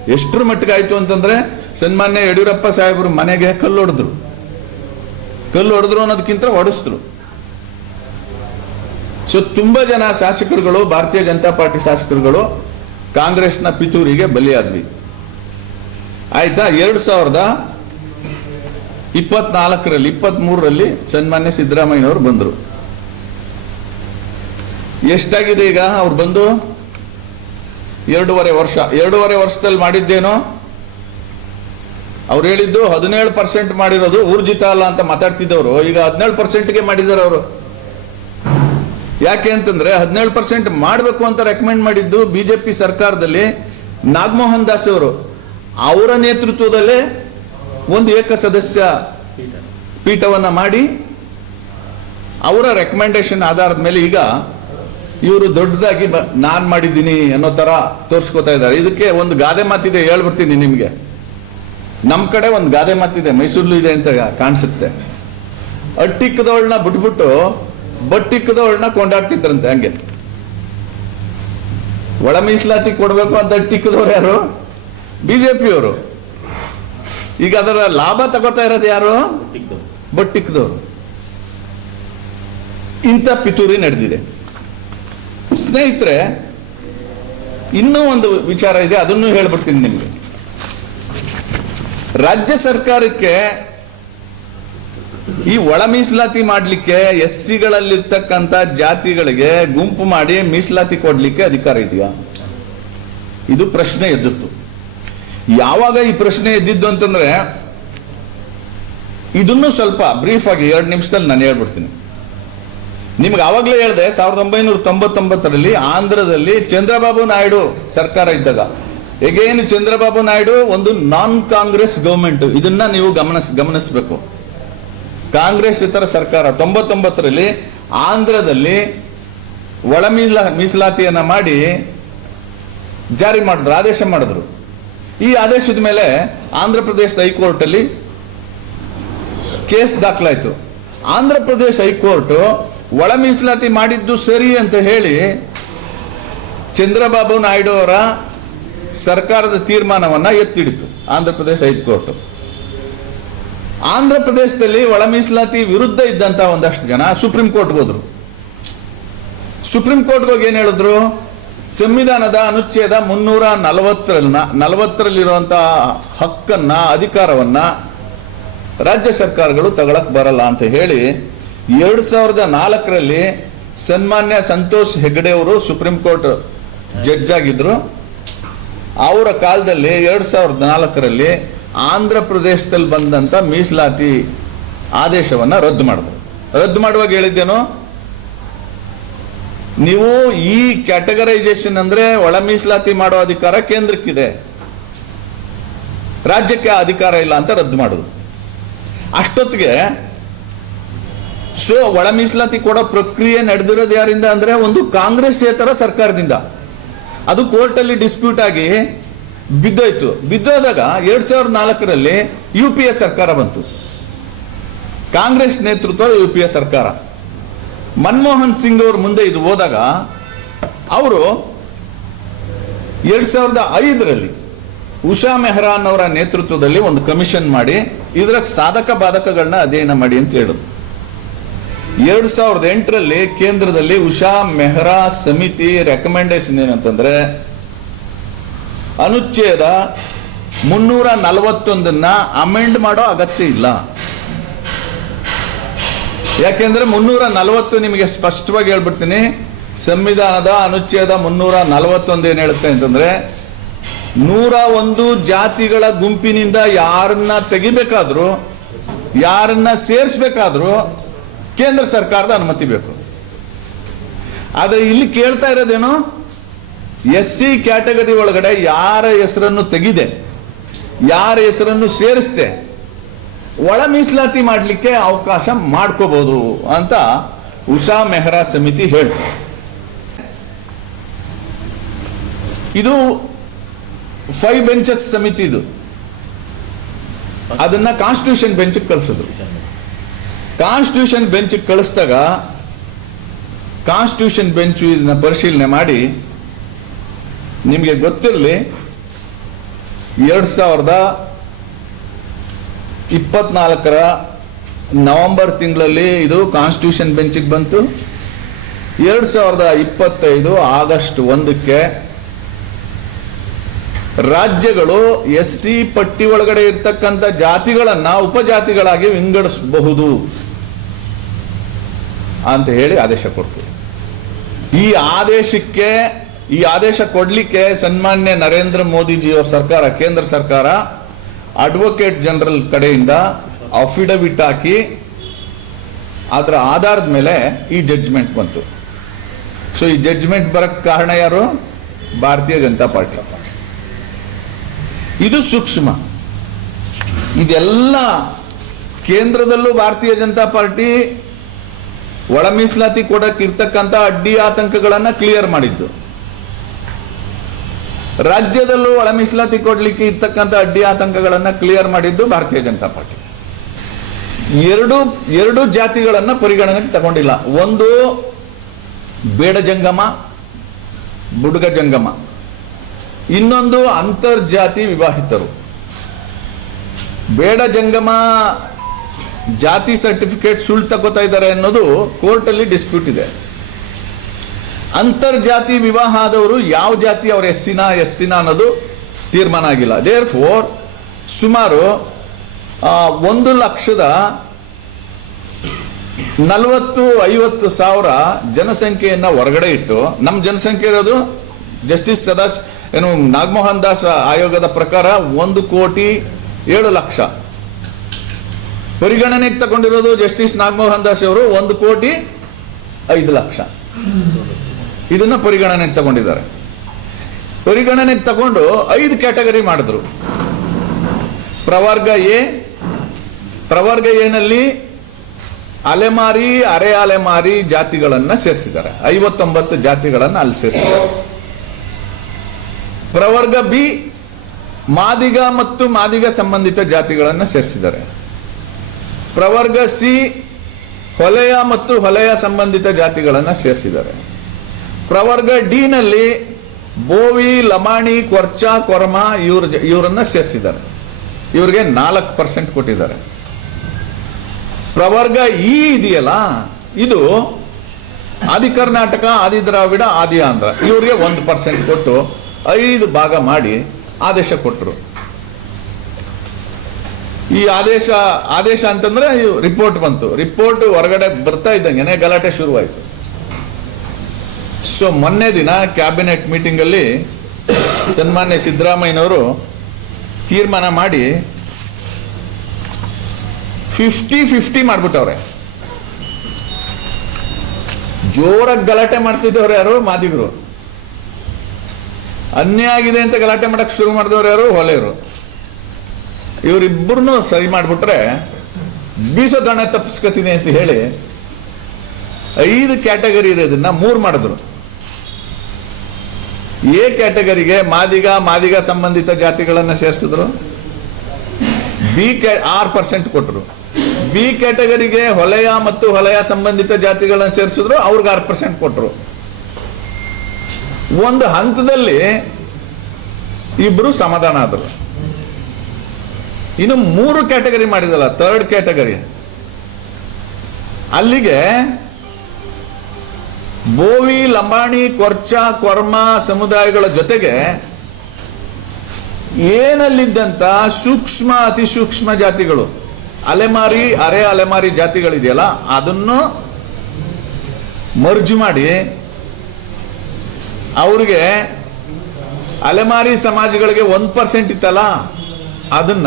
ಎಷ್ಟರ ಮಟ್ಟಿಗೆ ಆಯ್ತು ಅಂತಂದ್ರೆ ಸನ್ಮಾನ್ಯ ಯಡಿಯೂರಪ್ಪ ಸಾಹೇಬರು ಮನೆಗೆ ಕಲ್ಲು ಹೊಡೆದ್ರು. ಕಲ್ಲು ಹೊಡೆದ್ರು ಅನ್ನೋದಕ್ಕಿಂತ ಹೊಡೆಸಿದ್ರು. ಸೊ ತುಂಬಾ ಜನ ಶಾಸಕರುಗಳು, ಭಾರತೀಯ ಜನತಾ ಪಾರ್ಟಿ ಶಾಸಕರುಗಳು ಕಾಂಗ್ರೆಸ್ನ ಪಿತೂರಿಗೆ ಬಲಿಯಾದ್ವಿ. ಆಯ್ತಾ? ಎರಡು ಸಾವಿರದ ಇಪ್ಪತ್ನಾಲ್ಕರಲ್ಲಿ ಇಪ್ಪತ್ತ್ ಮೂರರಲ್ಲಿ ಸನ್ಮಾನ್ಯ ಸಿದ್ದರಾಮಯ್ಯನವರು ಬಂದರು. ಎಷ್ಟಾಗಿದೆ ಈಗ ಅವ್ರು ಬಂದು? ಎರಡೂವರೆ ವರ್ಷ, ಎರಡೂವರೆ ವರ್ಷದಲ್ಲಿ ಮಾಡಿದ್ದೇನೋ? ಅವ್ರು ಹೇಳಿದ್ದು ಹದಿನೇಳು ಪರ್ಸೆಂಟ್ ಮಾಡಿರೋದು ಊರ್ಜಿತ ಅಲ್ಲ ಅಂತ ಮಾತಾಡ್ತಿದ್ದವರು. ಈಗ ಹದಿನೇಳು ಪರ್ಸೆಂಟ್ಗೆ ಮಾಡಿದ್ದಾರೆ ಅವರು. ಯಾಕೆ ಅಂತಂದ್ರೆ ಹದಿನೇಳು ಪರ್ಸೆಂಟ್ ಮಾಡಬೇಕು ಅಂತ ರೆಕಮೆಂಡ್ ಮಾಡಿದ್ದು ಬಿಜೆಪಿ ಸರ್ಕಾರದಲ್ಲಿ ನಾಗಮೋಹನ್ ದಾಸ್ ಅವರು. ಅವರ ನೇತೃತ್ವದಲ್ಲೇ ಒಂದು ಏಕ ಸದಸ್ಯ ಪೀಠವನ್ನು ಮಾಡಿ ಅವರ ರೆಕಮೆಂಡೇಶನ್ ಆಧಾರದ ಮೇಲೆ ಈಗ ಇವರು ದೊಡ್ಡದಾಗಿ ನಾನು ಮಾಡಿದ್ದೀನಿ ಅನ್ನೋ ಥರ ತೋರಿಸ್ಕೊತಾ ಇದ್ದಾರೆ. ಇದಕ್ಕೆ ಒಂದು ಗಾದೆ ಮಾತಿದೆ, ಹೇಳ್ಬಿಡ್ತೀನಿ ನಿಮಗೆ. ನಮ್ಮ ಕಡೆ ಒಂದು ಗಾದೆ ಮಾತಿದೆ ಮೈಸೂರಲ್ಲೂ ಇದೆ ಅಂತ ಕಾಣಿಸುತ್ತೆ. ಅಟ್ಟಿಕ್ಕದವಳನ್ನ ಬಿಟ್ಬಿಟ್ಟು ಬಟ್ಟಿಕ್ಕದವಳನ್ನ ಕೊಂಡಾಡ್ತಿದ್ರಂತೆ ಹಂಗೆ. ಒಳ ಮೀಸಲಾತಿ ಕೊಡಬೇಕು ಅಂತ ಅಟ್ಟಿಕ್ಕದವ್ರು ಯಾರು? ಬಿಜೆಪಿಯವರು. ಈಗ ಅದರ ಲಾಭ ತಗೋತಾ ಇರೋದು ಯಾರು? ಬಟ್ಟಿಕ್ಕದವರು ಇಂಥ ಪಿತೂರಿ ನಡೆದಿದೆ. ಸ್ನೇಹಿತರೆ ಇನ್ನೂ ಒಂದು ವಿಚಾರ ಇದೆ ಅದನ್ನು ಹೇಳ್ಬಿಡ್ತೀನಿ ನಿಮಗೆ. ರಾಜ್ಯ ಸರ್ಕಾರಕ್ಕೆ ಈ ಒಳ ಮೀಸಲಾತಿ ಮಾಡಲಿಕ್ಕೆ ಎಸ್ ಸಿಗಳಲ್ಲಿರ್ತಕ್ಕಂಥ ಜಾತಿಗಳಿಗೆ ಗುಂಪು ಮಾಡಿ ಮೀಸಲಾತಿ ಕೊಡ್ಲಿಕ್ಕೆ ಅಧಿಕಾರ ಇದೆಯಾ? ಇದು ಪ್ರಶ್ನೆ ಎದ್ದಿತ್ತು. ಯಾವಾಗ ಈ ಪ್ರಶ್ನೆ ಎದ್ದಿದ್ದು ಅಂತಂದ್ರೆ, ಇದನ್ನು ಸ್ವಲ್ಪ ಬ್ರೀಫ್ ಆಗಿ ಎರಡು ನಿಮಿಷದಲ್ಲಿ ನಾನು ಹೇಳ್ಬಿಡ್ತೀನಿ. ನಿಮ್ಗೆ ಆವಾಗಲೇ ಹೇಳಿದೆ, ಸಾವಿರದ ಒಂಬೈನೂರ ತೊಂಬತ್ತೊಂಬತ್ತರಲ್ಲಿ ಆಂಧ್ರದಲ್ಲಿ ಚಂದ್ರಬಾಬು ನಾಯ್ಡು ಸರ್ಕಾರ ಇದ್ದಾಗ. ಎಗೇನ್ ಚಂದ್ರಬಾಬು ನಾಯ್ಡು ಒಂದು ನಾನ್ ಕಾಂಗ್ರೆಸ್ ಗವರ್ಮೆಂಟ್ ಇದನ್ನ ನೀವು ಗಮನ, ಗಮನಿಸಬೇಕು. ಕಾಂಗ್ರೆಸ್ ಇತರ ಸರ್ಕಾರ, ತೊಂಬತ್ತೊಂಬತ್ತರಲ್ಲಿ ಆಂಧ್ರದಲ್ಲಿ ಒಳ ಮೀಸಲ ಮೀಸಲಾತಿಯನ್ನ ಮಾಡಿ ಜಾರಿ ಮಾಡಿದ್ರು, ಆದೇಶ ಮಾಡಿದ್ರು. ಈ ಆದೇಶದ ಮೇಲೆ ಆಂಧ್ರ ಪ್ರದೇಶದ ಹೈಕೋರ್ಟ್ ಅಲ್ಲಿ ಕೇಸ್ ದಾಖಲಾಯಿತು. ಆಂಧ್ರ ಪ್ರದೇಶ ಹೈಕೋರ್ಟ್ ಒಳ ಮೀಸಲಾತಿ ಮಾಡಿದ್ದು ಸರಿ ಅಂತ ಹೇಳಿ ಚಂದ್ರಬಾಬು ನಾಯ್ಡು ಅವರ ಸರ್ಕಾರದ ತೀರ್ಮಾನವನ್ನ ಎತ್ತಿಡಿತು ಆಂಧ್ರ ಪ್ರದೇಶ ಹೈಕೋರ್ಟ್. ಆಂಧ್ರ ಪ್ರದೇಶದಲ್ಲಿ ಒಳ ಮೀಸಲಾತಿ ವಿರುದ್ಧ ಇದ್ದಂತ ಒಂದಷ್ಟು ಜನ ಸುಪ್ರೀಂ ಕೋರ್ಟ್ ಹೋದ್ರು. ಸುಪ್ರೀಂ ಕೋರ್ಟ್ಗೆ ಹೋಗಿ ಏನ್ ಹೇಳಿದ್ರು? ಸಂವಿಧಾನದ ಅನುಚ್ಛೇದ ಮುನ್ನೂರ ನಲವತ್ತರನ್ನ ನಲವತ್ತರಲ್ಲಿರುವಂತಹ ಹಕ್ಕನ್ನ, ಅಧಿಕಾರವನ್ನ ರಾಜ್ಯ ಸರ್ಕಾರಗಳು ತಗೊಳಕ್ ಬರಲ್ಲ ಅಂತ ಹೇಳಿ ಎರಡ್ ಸಾವಿರದ ನಾಲ್ಕರಲ್ಲಿ ಸನ್ಮಾನ್ಯ ಸಂತೋಷ್ ಹೆಗ್ಡೆ ಅವರು ಸುಪ್ರೀಂ ಕೋರ್ಟ್ ಜಡ್ಜ್ ಆಗಿದ್ರು. ಅವರ ಕಾಲದಲ್ಲಿ ಎರಡ್ ಸಾವಿರದ ನಾಲ್ಕರಲ್ಲಿ ಆಂಧ್ರ ಪ್ರದೇಶದಲ್ಲಿ ಬಂದಂತ ಮೀಸಲಾತಿ ಆದೇಶವನ್ನ ರದ್ದು ಮಾಡಿದ್ರು. ರದ್ದು ಮಾಡುವಾಗ ಹೇಳಿದ್ದೇನು? ನೀವು ಈ ಕ್ಯಾಟಗರೈಸೇಷನ್ ಅಂದ್ರೆ ಒಳ ಮೀಸಲಾತಿ ಮಾಡೋ ಅಧಿಕಾರ ಕೇಂದ್ರಕ್ಕಿದೆ. ರಾಜ್ಯಕ್ಕೆ ಅಧಿಕಾರ ಇಲ್ಲ ಅಂತ ರದ್ದು ಮಾಡುದು. ಅಷ್ಟೊತ್ತಿಗೆ ಸೊ ಒಳ ಮೀಸಲಾತಿ ಕೊಡೋ ಪ್ರಕ್ರಿಯೆ ನಡೆದಿರೋದು ಯಾರಿಂದ ಅಂದ್ರೆ ಒಂದು ಕಾಂಗ್ರೆಸ್ ಏತರ ಸರ್ಕಾರದಿಂದ. ಅದು ಕೋರ್ಟಲ್ಲಿ ಡಿಸ್ಪ್ಯೂಟ್ ಆಗಿ ಬಿದ್ದೋಯ್ತು. ಬಿದ್ದೋದಾಗ ಎರಡ್ ಸಾವಿರದ ನಾಲ್ಕರಲ್ಲಿ ಯು ಪಿ ಎ ಸರ್ಕಾರ ಬಂತು. ಕಾಂಗ್ರೆಸ್ ನೇತೃತ್ವದ ಯು ಪಿ ಎ ಸರ್ಕಾರ. ಮನಮೋಹನ್ ಸಿಂಗ್ ಅವರು ಮುಂದೆ ಇದು ಹೋದಾಗ, ಅವರು ಎರಡ್ ಸಾವಿರದ ಐದರಲ್ಲಿ ಉಷಾ ಮೆಹ್ರಾನ್ ಅವರ ನೇತೃತ್ವದಲ್ಲಿ ಒಂದು ಕಮಿಷನ್ ಮಾಡಿ ಇದರ ಸಾಧಕ ಬಾಧಕಗಳನ್ನ ಅಧ್ಯಯನ ಮಾಡಿ ಅಂತ ಹೇಳಿದ್ರು ಎರಡ್ ಸಾವಿರದ ಎಂಟರಲ್ಲಿ ಕೇಂದ್ರದಲ್ಲಿ ಉಷಾ ಮೆಹ್ರಾ ಸಮಿತಿ ರೆಕಮೆಂಡೇಶನ್ ಏನಂತಂದ್ರೆ, ಅನುಚ್ಛೇದ ಮುನ್ನೂರ ನಲವತ್ತೊಂದನ್ನ ಅಮೆಂಡ್ ಮಾಡೋ ಅಗತ್ಯ ಇಲ್ಲ. ಯಾಕೆಂದ್ರೆ ಮುನ್ನೂರ ನಲವತ್ತು ನಿಮಗೆ ಸ್ಪಷ್ಟವಾಗಿ ಹೇಳ್ಬಿಡ್ತೀನಿ. ಸಂವಿಧಾನದ ಅನುಚ್ಛೇದ ಮುನ್ನೂರ ನಲವತ್ತೊಂದು ಏನ್ ಹೇಳುತ್ತೆ ಅಂತಂದ್ರೆ, ನೂರ ಒಂದು ಜಾತಿಗಳ ಗುಂಪಿನಿಂದ ಯಾರನ್ನ ತೆಗಿಬೇಕಾದ್ರೂ, ಯಾರನ್ನ ಸೇರಿಸ್ಬೇಕಾದ್ರೂ ಕೇಂದ್ರ ಸರ್ಕಾರದ ಅನುಮತಿ ಬೇಕು. ಆದ್ರೆ ಇಲ್ಲಿ ಕೇಳ್ತಾ ಇರೋದೇನು ಎಸ್ ಸಿ ಕ್ಯಾಟಗರಿ ಒಳಗಡೆ ಯಾರ ಹೆಸರನ್ನು ತೆಗಿದೆ, ಯಾರ ಹೆಸರನ್ನು ಸೇರಿಸ್ದೆ ಒಳ ಮೀಸಲಾತಿ ಮಾಡಲಿಕ್ಕೆ ಅವಕಾಶ ಮಾಡ್ಕೋಬಹುದು ಅಂತ ಉಷಾ ಮೆಹ್ರಾ ಸಮಿತಿ ಹೇಳ್ತಾರೆ ಇದು. ಫೈವ್ ಬೆಂಚಸ್ ಸಮಿತಿ ಇದು. ಅದನ್ನ ಕಾನ್ಸ್ಟಿಟ್ಯೂಷನ್ ಬೆಂಚ್ ಕಳಿಸಿದ್ರು ಕಾನ್ಸ್ಟಿಟ್ಯೂಷನ್ ಬೆಂಚ್ ಕಳಿಸಿದಾಗ ಕಾನ್ಸ್ಟಿಟ್ಯೂಷನ್ ಬೆಂಚ್ ಇದನ್ನ ಪರಿಶೀಲನೆ ಮಾಡಿ ನಿಮಗೆ ಗೊತ್ತಿರಲಿ, ಎರಡ್ ಸಾವಿರದ ಇಪ್ಪತ್ನಾಲ್ಕರ ನವೆಂಬರ್ ತಿಂಗಳಲ್ಲಿ ಇದು ಕಾನ್ಸ್ಟಿಟ್ಯೂಷನ್ ಬೆಂಚಿಗೆ ಬಂತು. ಎರಡ್ ಸಾವಿರದ ಇಪ್ಪತ್ತೈದು ಆಗಸ್ಟ್ ಒಂದಕ್ಕೆ ರಾಜ್ಯಗಳು ಎಸ್ ಸಿ ಪಟ್ಟಿ ಒಳಗಡೆ ಇರ್ತಕ್ಕಂಥ ಜಾತಿಗಳನ್ನ ಉಪಜಾತಿಗಳಾಗಿ ವಿಂಗಡಿಸಬಹುದು ಅಂತ ಹೇಳಿ ಆದೇಶ ಕೊಡ್ತೀವಿ. ಈ ಆದೇಶಕ್ಕೆ, ಈ ಆದೇಶ ಕೊಡ್ಲಿಕ್ಕೆ ಸನ್ಮಾನ್ಯ ನರೇಂದ್ರ ಮೋದಿಜಿಯವರ ಸರ್ಕಾರ, ಕೇಂದ್ರ ಸರ್ಕಾರ ಅಡ್ವೊಕೇಟ್ ಜನರಲ್ ಕಡೆಯಿಂದ ಅಫಿಡವಿಟ್ ಹಾಕಿ ಅದರ ಆಧಾರದ ಮೇಲೆ ಈ ಜಡ್ಜ್ಮೆಂಟ್ ಬಂತು. ಸೊ ಈ ಜಡ್ಜ್ಮೆಂಟ್ ಬರಕ್ಕೆ ಕಾರಣ ಯಾರು? ಭಾರತೀಯ ಜನತಾ ಪಾರ್ಟಿ. ಇದು ಸೂಕ್ಷ್ಮ. ಇದೆಲ್ಲ ಕೇಂದ್ರದಲ್ಲೂ ಭಾರತೀಯ ಜನತಾ ಪಾರ್ಟಿ ಒಳ ಮೀಸಲಾತಿ ಕೊಡಕ್ಕೆ ಇರ್ತಕ್ಕಂಥ ಅಡ್ಡಿ ಆತಂಕಗಳನ್ನು ಕ್ಲಿಯರ್ ಮಾಡಿದ್ದು. ರಾಜ್ಯದಲ್ಲೂ ಒಳ ಮೀಸಲಾತಿ ಕೊಡ್ಲಿಕ್ಕೆ ಇರ್ತಕ್ಕಂಥ ಅಡ್ಡಿ ಆತಂಕಗಳನ್ನ ಕ್ಲಿಯರ್ ಮಾಡಿದ್ದು ಭಾರತೀಯ ಜನತಾ ಪಾರ್ಟಿ. ಎರಡು ಎರಡು ಜಾತಿಗಳನ್ನ ಪರಿಗಣನೆಗೆ ತಗೊಂಡಿಲ್ಲ. ಒಂದು ಬೇಡ ಜಂಗಮ, ಬುಡುಗ ಜಂಗಮ. ಇನ್ನೊಂದು ಅಂತರ್ಜಾತಿ ವಿವಾಹಿತರು. ಬೇಡ ಜಂಗಮ ಜಾತಿ ಸರ್ಟಿಫಿಕೇಟ್ ಸುಳ್ಳು ತಗೋತಾ ಇದ್ದಾರೆ ಅನ್ನೋದು ಕೋರ್ಟಲ್ಲಿ ಡಿಸ್ಪ್ಯೂಟ್ ಇದೆ. ಅಂತರ್ಜಾತಿ ವಿವಾಹ ಆದವರು ಯಾವ ಜಾತಿ ಅವ್ರ ಎಸ್ಸಿನ, ಎಸ್ಟಿನ ಅನ್ನೋದು ತೀರ್ಮಾನ ಆಗಿಲ್ಲ. ದೇರ್ ಫೋರ್ ಸುಮಾರು ಒಂದು ಲಕ್ಷದ ನಲವತ್ತು, ಐವತ್ತು ಸಾವಿರ ಜನಸಂಖ್ಯೆಯನ್ನ ಹೊರಗಡೆ ಇಟ್ಟು ನಮ್ಮ ಜನಸಂಖ್ಯೆ ಇರೋದು ಜಸ್ಟಿಸ್ ಸದಾ ಏನು, ನಾಗಮೋಹನ್ ದಾಸ್ ಆಯೋಗದ ಪ್ರಕಾರ ಒಂದು ಕೋಟಿ ಏಳು ಲಕ್ಷ. ಪರಿಗಣನೆಗೆ ತಗೊಂಡಿರೋದು ಜಸ್ಟಿಸ್ ನಾಗಮೋಹನ್ ದಾಸ್ ಅವರು ಒಂದು ಕೋಟಿ ಐದು ಲಕ್ಷ. ಇದನ್ನ ಪರಿಗಣನೆಗೆ ತಗೊಂಡಿದ್ದಾರೆ. ಪರಿಗಣನೆಗೆ ತಗೊಂಡು ಐದು ಕ್ಯಾಟಗರಿ ಮಾಡಿದ್ರು. ಪ್ರವರ್ಗ ಎ, ಪ್ರವರ್ಗ ಎನಲ್ಲಿ ಅಲೆಮಾರಿ ಅರೆ ಅಲೆಮಾರಿ ಜಾತಿಗಳನ್ನ ಸೇರಿಸಿದ್ದಾರೆ. ಐವತ್ತೊಂಬತ್ತು ಜಾತಿಗಳನ್ನ ಅಲ್ಲಿ ಸೇರಿಸಿದ್ದಾರೆ. ಪ್ರವರ್ಗ ಬಿ, ಮಾದಿಗ ಮತ್ತು ಮಾದಿಗ ಸಂಬಂಧಿತ ಜಾತಿಗಳನ್ನ ಸೇರಿಸಿದ್ದಾರೆ. ಪ್ರವರ್ಗ ಸಿ, ಹೊಲೆಯ ಮತ್ತು ಹೊಲೆಯ ಸಂಬಂಧಿತ ಜಾತಿಗಳನ್ನ ಸೇರಿಸಿದ್ದಾರೆ. ಪ್ರವರ್ಗ ಡಿ ನಲ್ಲಿ ಬೋವಿ, ಲಮಾಣಿ ಕೊರ್ಚ ಕೊರ್ಮ ಇವ್ರ ಇವರನ್ನ ಸೇರಿಸಿದ್ದಾರೆ. ಇವ್ರಿಗೆ ನಾಲ್ಕು ಪರ್ಸೆಂಟ್ ಕೊಟ್ಟಿದ್ದಾರೆ. ಪ್ರವರ್ಗ ಇ ಇದೆಯಲ್ಲ, ಇದು ಆದಿ ಕರ್ನಾಟಕ, ಆದಿ ದ್ರಾವಿಡ, ಆದಿ ಆಂಧ್ರ. ಇವರಿಗೆ ಒಂದು ಪರ್ಸೆಂಟ್ ಕೊಟ್ಟು ಐದು ಭಾಗ ಮಾಡಿ ಆದೇಶ ಕೊಟ್ಟರು ಈ ಆದೇಶ ಆದೇಶ ಅಂತಂದ್ರೆ ರಿಪೋರ್ಟ್ ಬಂತು. ರಿಪೋರ್ಟ್ ಹೊರಗಡೆ ಬರ್ತಾ ಇದ್ದಂಗೆನೆ ಗಲಾಟೆ ಶುರುವಾಯಿತು. ಸೊ ಮೊನ್ನೆ ದಿನ ಕ್ಯಾಬಿನೆಟ್ ಮೀಟಿಂಗ್ ಅಲ್ಲಿ ಸನ್ಮಾನ್ಯ ಸಿದ್ದರಾಮಯ್ಯನವರು ತೀರ್ಮಾನ ಮಾಡಿ ಫಿಫ್ಟಿ ಫಿಫ್ಟಿ ಮಾಡ್ಬಿಟ್ಟವ್ರೆ. ಜೋರಾಗಿ ಗಲಾಟೆ ಮಾಡ್ತಿದ್ದವ್ರು ಯಾರು? ಮಾದಿಗರು. ಅನ್ಯಾಯ ಆಗಿದೆ ಅಂತ ಗಲಾಟೆ ಮಾಡಕ್ ಶುರು ಮಾಡಿದವ್ರು ಯಾರು? ಹೊಲೆಯರು. ಇವರಿಬ್ಬರನ್ನು ಸರಿ ಮಾಡ್ಬಿಟ್ರೆ ಬೀಸೋ ದಣ ತಪ್ಪಿಸ್ಕೊತೀನಿ ಅಂತ ಹೇಳಿ ಐದು ಕ್ಯಾಟಗರಿ ಇರೋದನ್ನ ಮೂರು ಮಾಡಿದ್ರು. ಎ ಕ್ಯಾಟಗರಿಗೆ ಮಾದಿಗ ಮಾದಿಗ ಸಂಬಂಧಿತ ಜಾತಿಗಳನ್ನ ಸೇರಿಸಿದ್ರು. ಬಿ ಕ್ಯಾ ಆರು ಪರ್ಸೆಂಟ್ ಕೊಟ್ಟರು ಬಿ ಕ್ಯಾಟಗರಿಗೆ ಹೊಲೆಯ ಮತ್ತು ಹೊಲೆಯ ಸಂಬಂಧಿತ ಜಾತಿಗಳನ್ನು ಸೇರಿಸಿದ್ರು, ಅವ್ರಿಗೆ ಆರ್ ಪರ್ಸೆಂಟ್ ಕೊಟ್ಟರು ಒಂದು ಹಂತದಲ್ಲಿ ಇಬ್ರು ಸಮಾಧಾನ ಆದರು. ಇನ್ನು ಮೂರು ಕ್ಯಾಟಗರಿ ಮಾಡಿದಲ್ಲ, ಥರ್ಡ್ ಕ್ಯಾಟಗರಿ. ಅಲ್ಲಿಗೆ ಬೋವಿ ಲಂಬಾಣಿ, ಕೊರ್ಚ, ಕೊರ್ಮ ಸಮುದಾಯಗಳ ಜೊತೆಗೆ ಏನಲ್ಲಿದ್ದಂತ ಸೂಕ್ಷ್ಮ, ಅತಿ ಸೂಕ್ಷ್ಮ ಜಾತಿಗಳು? ಅಲೆಮಾರಿ, ಅರೆ ಅಲೆಮಾರಿ ಜಾತಿಗಳಿದೆಯಲ್ಲ, ಅದನ್ನು ಮರ್ಜ್ ಮಾಡಿ ಅವ್ರಿಗೆ ಅಲೆಮಾರಿ ಸಮಾಜಗಳಿಗೆ ಒಂದು ಪರ್ಸೆಂಟ್ ಇತ್ತಲ್ಲ, ಅದನ್ನ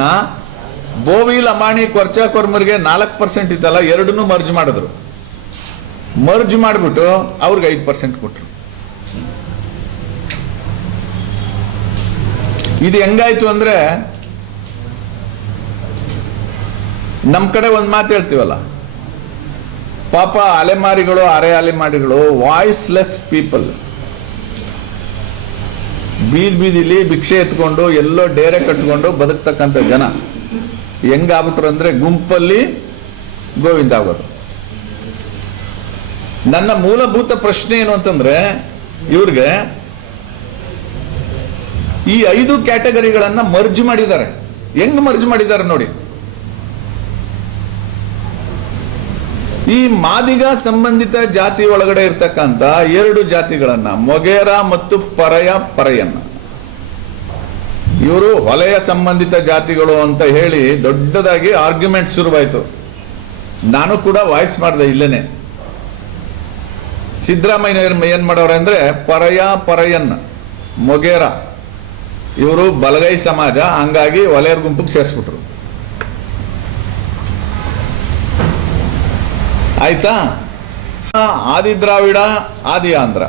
ಬೋವಿ ಲಂಬಾಣಿ, ಕೊರ್ಚ, ಕೊರ್ಮರಿಗೆ ನಾಲ್ಕು ಪರ್ಸೆಂಟ್ ಇತ್ತಲ್ಲ, ಎರಡನ್ನೂ ಮರ್ಜ್ ಮಾಡಿದ್ರು. ಮರ್ಜ್ ಮಾಡಿಬಿಟ್ಟು ಅವ್ರಿಗೆ ಐದು ಪರ್ಸೆಂಟ್ ಕೊಟ್ರು. ಇದು ಹೆಂಗಾಯ್ತು ಅಂದ್ರೆ ನಮ್ಮ ಕಡೆ ಒಂದು ಮಾತು ಹೇಳ್ತೀವಲ್ಲ, ಪಾಪ ಅಲೆಮಾರಿಗಳು, ಅರೆ ಅಲೆಮಾರಿಗಳು ವಾಯ್ಸ್ಲೆಸ್ ಪೀಪಲ್ ಬೀದ್ ಬೀದಿಲಿ ಭಿಕ್ಷೆ ಎತ್ಕೊಂಡು, ಎಲ್ಲೋ ಡೇರೆ ಕಟ್ಕೊಂಡು ಬದುಕ್ತಕ್ಕಂಥ ಜನ. ಹೆಂಗಾಗ್ಬಿಟ್ರು ಅಂದ್ರೆ ಗುಂಪಲ್ಲಿ ಗೋವಿಂದ ಆಗೋದು. ನನ್ನ ಮೂಲಭೂತ ಪ್ರಶ್ನೆ ಏನು ಅಂತಂದ್ರೆ, ಇವ್ರಿಗೆ ಈ ಐದು ಕ್ಯಾಟಗರಿಗಳನ್ನ ಮರ್ಜ್ ಮಾಡಿದ್ದಾರೆ. ಹೆಂಗ್ ಮರ್ಜ್ ಮಾಡಿದ್ದಾರೆ ನೋಡಿ. ಈ ಮಾದಿಗ ಸಂಬಂಧಿತ ಜಾತಿ ಒಳಗಡೆ ಇರ್ತಕ್ಕಂಥ ಎರಡು ಜಾತಿಗಳನ್ನ ಮೊಗೇರ ಮತ್ತು ಪರಯ ಪರಯನ್ನ. ಇವರು ಹೊಲೆಯ ಸಂಬಂಧಿತ ಜಾತಿಗಳು ಅಂತ ಹೇಳಿ ದೊಡ್ಡದಾಗಿ ಆರ್ಗ್ಯುಮೆಂಟ್ ಶುರುವಾಯಿತು. ನಾನು ಕೂಡ ವಾಯ್ಸ್ ಮಾಡಿದೆ ಇಲ್ಲೇನೆ. ಸಿದ್ದರಾಮಯ್ಯ ಏನ್ ಮಾಡವ್ರೆ ಅಂದ್ರೆ ಪರಯ ಪರಯನ್, ಮೊಗೇರ, ಇವರು ಬಲಗೈ ಸಮಾಜ, ಹಂಗಾಗಿ ಒಲೆಯರ್ ಗುಂಪಿಗೆ ಸೇರಿಸ್ಬಿಟ್ರು. ಆಯ್ತಾ? ಆದಿ ದ್ರಾವಿಡ ಆದಿ ಆಂಧ್ರ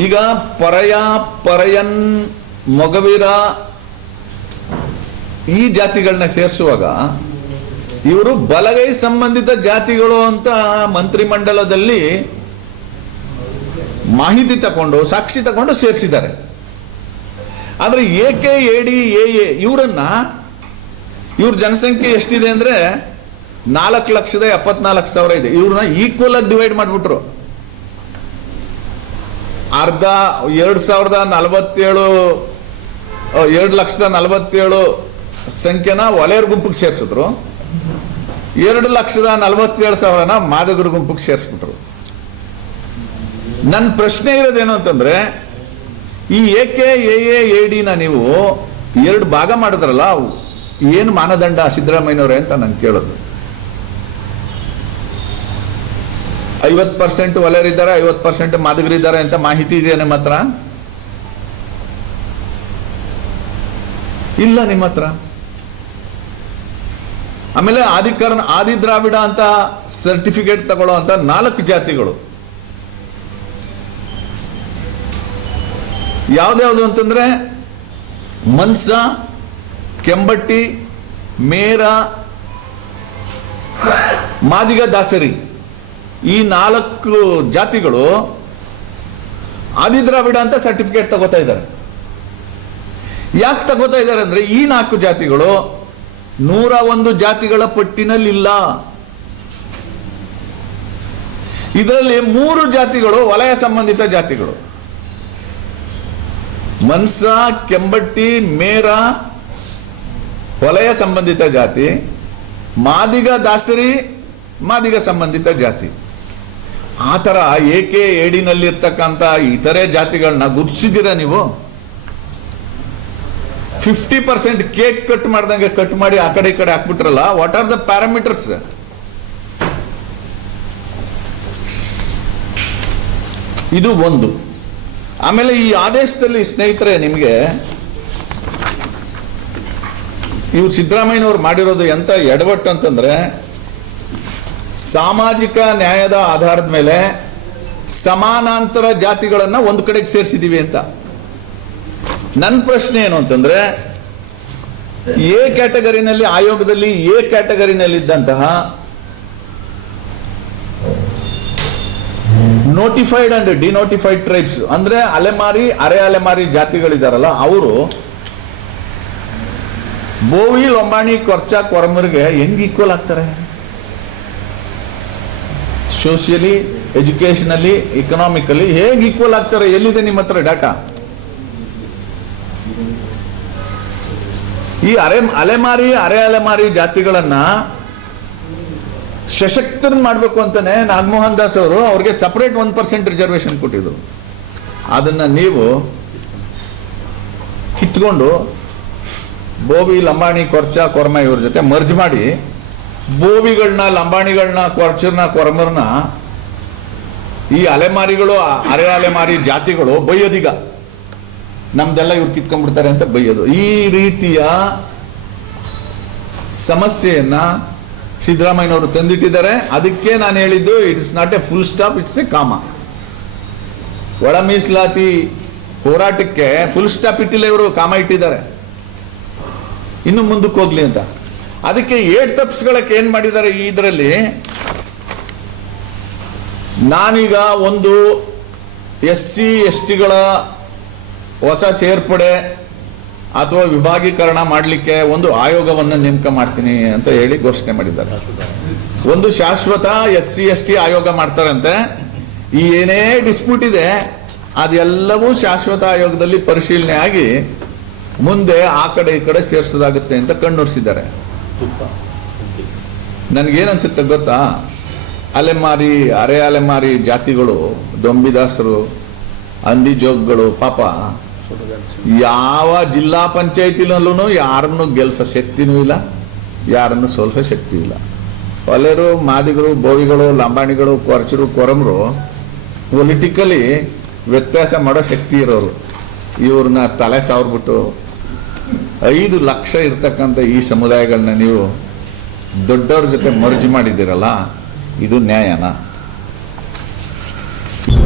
ಈಗ ಪರಯ ಪರಯನ್, ಮೊಗವೀರ ಈ ಜಾತಿಗಳನ್ನ ಸೇರಿಸುವಾಗ ಇವರು ಬಲಗೈ ಸಂಬಂಧಿತ ಜಾತಿಗಳು ಅಂತ ಮಂತ್ರಿಮಂಡಲದಲ್ಲಿ ಮಾಹಿತಿ ತಕೊಂಡು, ಸಾಕ್ಷಿ ತಗೊಂಡು ಸೇರಿಸಿದ್ದಾರೆ. ಆದರೆ A K A D, A A ಇವರನ್ನ ಇವ್ರ ಜನಸಂಖ್ಯೆ ಎಷ್ಟಿದೆ ಅಂದ್ರೆ ನಾಲ್ಕು ಲಕ್ಷದ ಎಪ್ಪತ್ನಾಲ್ಕು ಸಾವಿರ ಇದೆ. ಇವ್ರನ್ನ ಈಕ್ವಲ್ ಆಗಿ ಡಿವೈಡ್ ಮಾಡಿಬಿಟ್ರು. ಅರ್ಧ, ಎರಡು ಸಾವಿರದ ನಲವತ್ತೇಳು, ಎರಡು ಲಕ್ಷದ ನಲವತ್ತೇಳು ಸಂಖ್ಯೆನ ವಲಯರ್ ಗುಂಪಿಗೆ ಸೇರಿಸಿದ್ರು. ಎರಡು ಲಕ್ಷದ ನಲವತ್ತೇಳು ಸಾವಿರನ ಮಾದಗರ ಗುಂಪಿಗೆ ಸೇರಿಸ್ಬಿಟ್ರು. ನನ್ನ ಪ್ರಶ್ನೆ ಇರೋದೇನು ಅಂತಂದ್ರೆ, ಈ ಎ ಕೆ ಎ ಎ ಡಿನ ನೀವು ಎರಡು ಭಾಗ ಮಾಡಿದ್ರಲ್ಲ ಏನು ಮಾನದಂಡ ಸಿದ್ದರಾಮಯ್ಯನವ್ರೆ ಅಂತ ನಾನು ಕೇಳೋದು. ಐವತ್ ಪರ್ಸೆಂಟ್ ಒಲೆಯರಿದ್ದಾರೆ ಐವತ್ ಪರ್ಸೆಂಟ್ ಮಾದಗರಿದ್ದಾರೆ ಅಂತ ಮಾಹಿತಿ ಇದೆಯಾ ನಿಮ್ಮ ಹತ್ರ? ಇಲ್ಲ ನಿಮ್ಮ ಹತ್ರ. ಆಮೇಲೆ ಆದಿಕರ್ಣ ಆದಿ ದ್ರಾವಿಡ ಅಂತ ಸರ್ಟಿಫಿಕೇಟ್ ತಗೊಳ್ಳೋ ಅಂತ ನಾಲ್ಕು ಜಾತಿಗಳು. ಯಾವ್ದ್ಯಾವ್ದು ಅಂತಂದ್ರೆ ಮನ್ಸ, ಕೆಂಬಟ್ಟಿ, ಮೇರ, ಮಾದಿಗ ದಾಸರಿ. ಈ ನಾಲ್ಕು ಜಾತಿಗಳು ಆದಿದ್ರಾವಿಡ ಅಂತ ಸರ್ಟಿಫಿಕೇಟ್ ತಗೋತಾ ಇದ್ದಾರೆ. ಯಾಕೆ ತಗೋತಾ ಇದ್ದಾರೆ ಅಂದ್ರೆ ಈ ನಾಲ್ಕು ಜಾತಿಗಳು ನೂರ ಒಂದು ಜಾತಿಗಳ ಪಟ್ಟಿನಲ್ಲಿಲ್ಲ. ಇದರಲ್ಲಿ ಮೂರು ಜಾತಿಗಳು ವಲಯ ಸಂಬಂಧಿತ ಜಾತಿಗಳು. ಮನ್ಸ, ಕೆಂಬಟ್ಟಿ, ಮೇರ, ವಲಯ ಸಂಬಂಧಿತ ಜಾತಿ, ಮಾದಿಗ ದಾಸರಿ, ಮಾದಿಗ ಸಂಬಂಧಿತ ಜಾತಿ. ಆ ಥರ ಏಕೆ ಏಡಿನಲ್ಲಿರ್ತಕ್ಕಂಥ ಇತರೆ ಜಾತಿಗಳನ್ನ ಗುರುತಿಸಿದ್ದೀರಾ ನೀವು? ಫಿಫ್ಟಿ ಪರ್ಸೆಂಟ್ ಕೇಕ್ ಕಟ್ ಮಾಡ್ದಂಗೆ ಕಟ್ ಮಾಡಿ ಆ ಕಡೆ ಈ ಕಡೆ ಹಾಕ್ಬಿಟ್ರಲ್ಲ ವಾಟ್ ಆರ್ ದ ಪ್ಯಾರಾಮೀಟರ್ಸ್ ಇದು ಒಂದು. ಆಮೇಲೆ ಈ ಆದೇಶದಲ್ಲಿ ಸ್ನೇಹಿತರೆ, ನಿಮಗೆ ಇವ್ರು ಸಿದ್ದರಾಮಯ್ಯನವ್ರು ಮಾಡಿರೋದು ಎಂತ ಎಡವಟ್ಟು ಅಂತಂದ್ರೆ, ಸಾಮಾಜಿಕ ನ್ಯಾಯದ ಆಧಾರದ ಮೇಲೆ ಸಮಾನಾಂತರ ಜಾತಿಗಳನ್ನ ಒಂದು ಕಡೆಗೆ ಸೇರಿಸಿದೀವಿ ಅಂತ. ನನ್ನ ಪ್ರಶ್ನೆ ಏನು ಅಂತಂದ್ರೆ, ಎ ಕ್ಯಾಟಗರಿನಲ್ಲಿ, ಆಯೋಗದಲ್ಲಿ ಎ ಕ್ಯಾಟಗರಿನಲ್ಲಿದ್ದಂತಹ ನೋಟಿಫೈಡ್ ಅಂಡ್ ಡಿನೋಟಿಫೈಡ್ ಟ್ರೈಬ್ಸ್ ಅಂದ್ರೆ ಅಲೆಮಾರಿ, ಅರೆ ಅಲೆಮಾರಿ ಜಾತಿಗಳಿದಾರಲ್ಲ, ಅವರು ಬೋವಿ, ಲೊಂಬಾಣಿ, ಕೊರ್ಚ, ಕೊರಮರಿಗೆ ಹೆಂಗ್ ಈಕ್ವಲ್ ಆಗ್ತಾರೆ? ಸೋಷಿಯಲಿ ಎಜುಕೇಶನಲ್ಲಿ ಇಕನಾಮಿಕಲಿ ಹೇಗೆ ಈಕ್ವಲ್ ಆಗ್ತಾರೆ? ಎಲ್ಲಿದೆ ನಿಮ್ಮ ಹತ್ರ ಡಾಟಾ ಈ ಅರೆ ಅಲೆಮಾರಿ ಅರೆ ಅಲೆಮಾರಿ ಜಾತಿಗಳನ್ನ ಸಶಕ್ತರನ್ನ ಮಾಡಬೇಕು ಅಂತಾನೆ ನಾಗಮೋಹನ್ ದಾಸ್ ಅವರು ಅವ್ರಿಗೆ ಸಪರೇಟ್ ಒನ್ ಪರ್ಸೆಂಟ್ ರಿಸರ್ವೇಶನ್ ಕೊಟ್ಟಿದ್ರು. ಅದನ್ನ ನೀವು ಕಿತ್ಕೊಂಡು ಬೋವಿ, ಲಂಬಾಣಿ, ಕೊರ್ಚ, ಕೊರ್ಮ ಇವ್ರ ಜೊತೆ ಮರ್ಜ್ ಮಾಡಿ ಬೋವಿಗಳನ್ನ ಲಂಬಾಣಿಗಳನ್ನ ಕೊರ್ಚರ್ನ ಕೊರ್ಮರ್ನ ಈ ಅಲೆಮಾರಿಗಳು, ಅರೆ ಅಲೆಮಾರಿ ಜಾತಿಗಳು ಬೈಯೋದೀಗ. ನಮ್ದೆಲ್ಲ ಇವ್ರು ಕಿತ್ಕೊಂಡ್ಬಿಡ್ತಾರೆ ಅಂತ ಬೈಯೋದು. ಈ ರೀತಿಯ ಸಮಸ್ಯೆಯನ್ನ ಸಿದ್ದರಾಮಯ್ಯನವರು ತಂದಿಟ್ಟಿದ್ದಾರೆ. ಅದಕ್ಕೆ ನಾನು ಹೇಳಿದ್ದು it is not a full stop it's a comma ಒಳ ಮೀಸಲಾತಿ ಹೋರಾಟಕ್ಕೆ ಫುಲ್ ಸ್ಟಾಪ್ ಇಟ್ಟಿಲ್ಲ ಇವರು ಕಾಮ ಇಟ್ಟಿದ್ದಾರೆ. ಇನ್ನು ಮುಂದಕ್ಕೆ ಹೋಗ್ಲಿ ಅಂತ. ಅದಕ್ಕೆ ಏಟ್ ತಪ್ಪಿಸ್ಗಳಕ್ಕೆ ಏನ್ ಮಾಡಿದ್ದಾರೆ ಇದರಲ್ಲಿ? ನಾನೀಗ ಒಂದು ಎಸ್ ಸಿ ಎಸ್ ಟಿಗಳ ಹೊಸ ಸೇರ್ಪಡೆ ಅಥವಾ ವಿಭಾಗೀಕರಣ ಮಾಡಲಿಕ್ಕೆ ಒಂದು ಆಯೋಗವನ್ನು ನೇಮಕ ಮಾಡ್ತೀನಿ ಅಂತ ಹೇಳಿ ಘೋಷಣೆ ಮಾಡಿದ್ದಾರೆ. ಒಂದು ಶಾಶ್ವತ ಎಸ್ ಸಿ ಎಸ್ ಟಿ ಆಯೋಗ ಮಾಡ್ತಾರಂತೆ. ಈ ಏನೇ ಡಿಸ್ಪ್ಯೂಟ್ ಇದೆ, ಅದೆಲ್ಲವೂ ಶಾಶ್ವತ ಆಯೋಗದಲ್ಲಿ ಪರಿಶೀಲನೆ ಆಗಿ ಮುಂದೆ ಆ ಕಡೆ ಈ ಕಡೆ ಸೇರಿಸೋದಾಗುತ್ತೆ ಅಂತ ಕಣ್ಣುರ್ಸಿದ್ದಾರೆ. ನನಗೇನನ್ಸುತ್ತೆ ಗೊತ್ತಾ? ಅಲೆಮಾರಿ, ಅರೆ ಅಲೆಮಾರಿ ಜಾತಿಗಳು, ದೊಂಬಿದಾಸರು ಹಂದಿ ಜೋಗ್ಗಳು ಪಾಪ. ಯಾವ ಜಿಲ್ಲಾ ಪಂಚಾಯತಿನಲ್ಲೂ ಯಾರನ್ನು ಗೆಲ್ಸೋ ಶಕ್ತಿನೂ ಇಲ್ಲ, ಯಾರನ್ನು ಸೋಲ್ಸೋ ಶಕ್ತಿ ಇಲ್ಲ. ಒಲೆರು, ಮಾದಿಗರು, ಬೋವಿಗಳು, ಲಂಬಾಣಿಗಳು, ಕೊರಚರು, ಕೊರಮರು ಪೊಲಿಟಿಕಲಿ ವ್ಯತ್ಯಾಸ ಮಾಡೋ ಶಕ್ತಿ ಇರೋರು. ಇವ್ರನ್ನ ತಲೆ ಸಾವಿರ್ಬಿಟ್ಟು ಐದು ಲಕ್ಷ ಇರ್ತಕ್ಕಂಥ ಈ ಸಮುದಾಯಗಳನ್ನ ನೀವು ದೊಡ್ಡವ್ರ ಜೊತೆ ಮರ್ಜಿ ಮಾಡಿದ್ದೀರಲ್ಲ, ಇದು ನ್ಯಾಯನಾ?